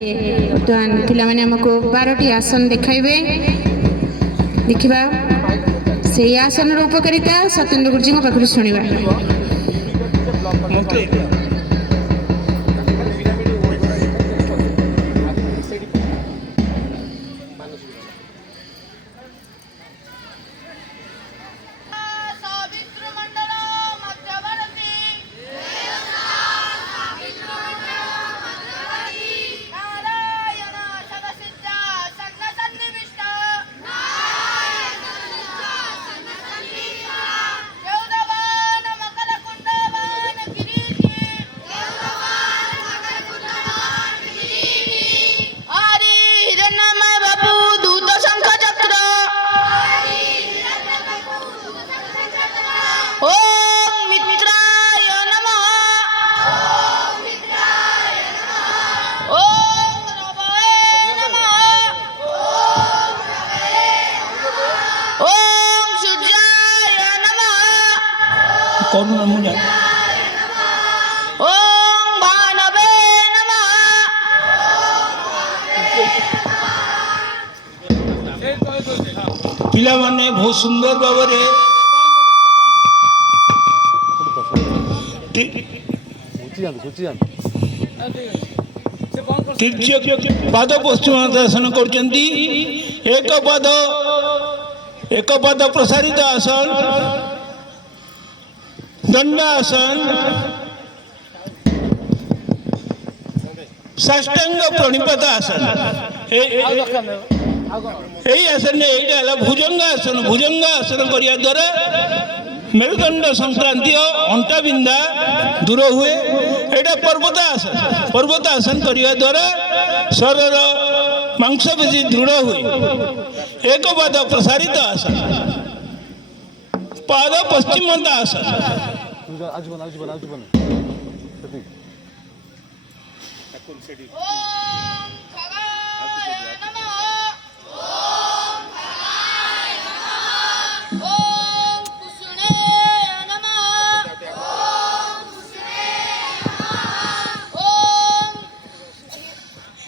बर्तमान पिलाने आमको 12टी आसन देखाइबे देखिबा से आसन उपकारिता सत्येंद्र गुरुजी पाखु शुणा। कौन नमूना ओम भानवे नमः। पिला माने बहुत सुंदर भाव पाद पश्चिमासन कर एक पाद प्रसारित आसन दंडासन साष्टांग प्रणिपात आसन यही आसन भुजंग आसन करिया द्वारा मेरुदंड संक्रांति अंटा बिंदा दूर हुए। एटा पर्वत आसन करिया द्वारा शरीर मांसपेशी दृढ़ हुए। एक पाद प्रसारित आसन पाद पश्चिमता आसन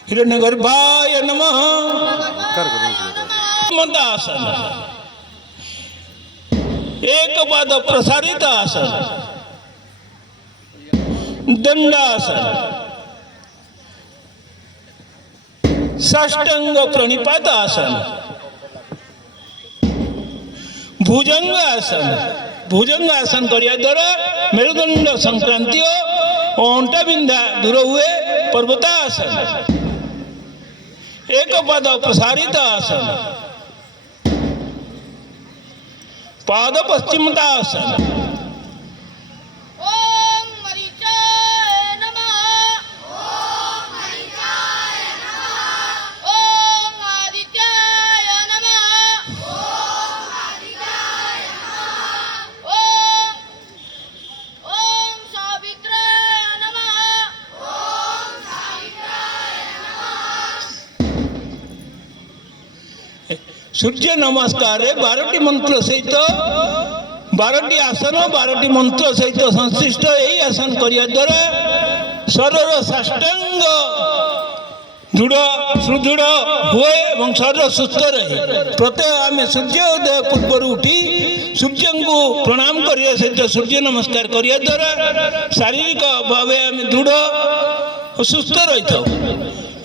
हिरण्यगर्भाय नमः आसन एक पाद प्रसारित आसन दंडासन साष्टांग प्रणिपात आसन भुजंग आसन करिया द्वारा मेरुदंड संक्रांति और अंटा बिंदा दूर हुए। पर्वतासन एक पाद प्रसारित आसन पाद पश्चिमता आसन सूर्य नमस्कार 12टी मंत्र सहित 12टी आसन 12टी मंत्र सहित संश्लिष्ट यही आसन करिया द्वारा शरीर साष्टांग दृढ़ सुदृढ़ हुए और शरीर सुस्थ रहे। प्रत्येक आम सूर्योदय पूर्व उठी सूर्य को प्रणाम करिया सहित सूर्य नमस्कार करिया द्वारा शारीरिक भाव आम दृढ़ और सुस्थ रही था।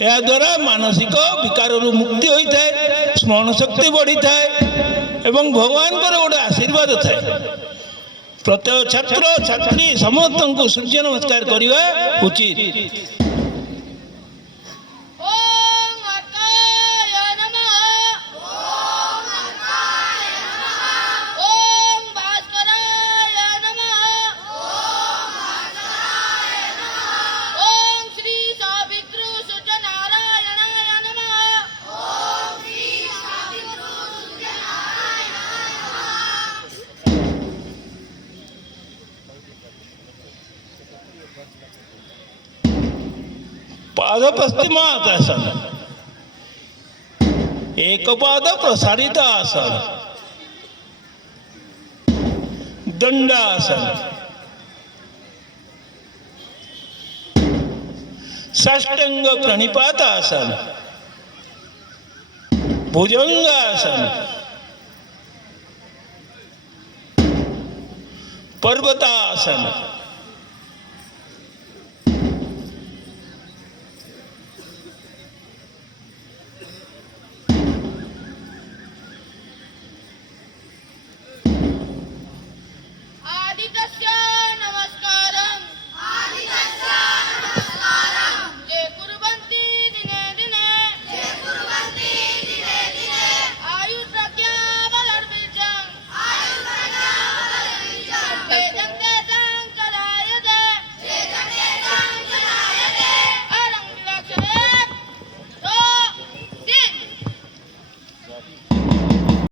या द्वारा मानसिक विकार मुक्ति होता है, स्मरण शक्ति बढ़ी थाए एवं भगवान गोटे आशीर्वाद थाए। प्रत्येक छात्र छात्री समस्त को सूर्य नमस्कार करने उचित। पाद पश्चिमात आसन एक पाद प्रसारित आसन दंडासन साष्टांग प्रणिपातासन, भुजंगासन, पर्वतासन,